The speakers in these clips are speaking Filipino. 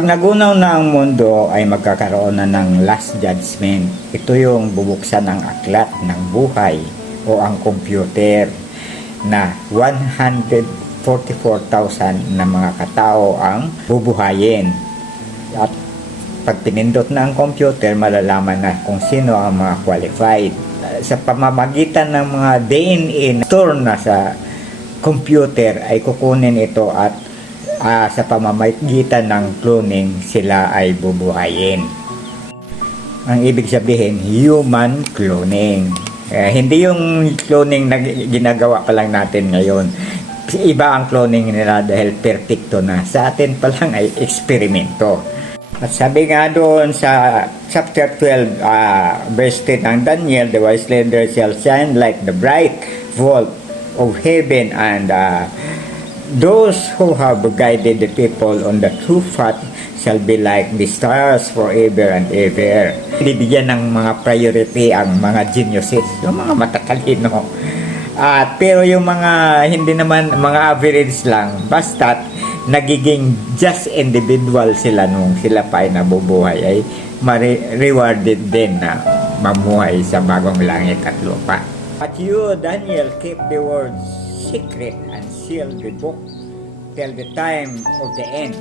Pag nagunaw na ang mundo ay magkakaroon na ng last judgment. Ito yung bubuksan ng aklat ng buhay o ang computer na 144,000 na mga katao ang bubuhayin. At pag pinindot na ang computer, malalaman na kung sino ang mga qualified. Sa pamamagitan ng mga DNA na store na sa computer ay kukunin ito at sa pamamagitan ng cloning sila ay bubuhayin. Ang ibig sabihin, human cloning. Hindi yung cloning na ginagawa pa lang natin ngayon. Iba ang cloning nila dahil perfecto na. Sa atin pa lang ay eksperimento. At sabi nga doon sa chapter 12, verse 10 ng Daniel, the wise leader shall shine like the bright vault of heaven, and those who have guided the people on the true path shall be like the stars forever and ever. Bibigyan ng mga priority ang mga geniuses, yung mga matatalino. Pero yung mga hindi naman, mga average lang, basta't nagiging just individual sila nung sila pa ay nabubuhay, ay rewarded din na mamuhay sa bagong langit at lupa. But you, Daniel, keep the words secret and seal the book till the time of the end.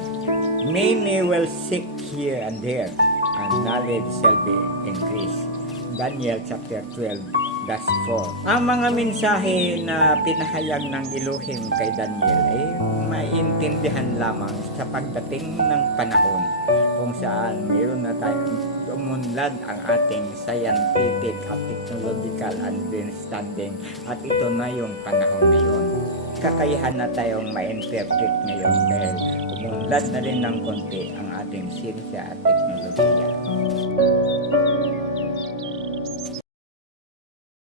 Many will seek here and there, and knowledge shall be increased. Daniel chapter 12, verse 4. Ang mga mensahe na pinahayag ng Elohim kay Daniel ay maintindihan lamang sa pagdating ng panahon kung saan mayroon na tayong umunlad ang ating scientific at technological understanding, at ito na yung panahon na yun. Kakayahan na tayong ma-interpret ngayon dahil umunlad na rin ng konti ang ating siyensya at teknolohiya.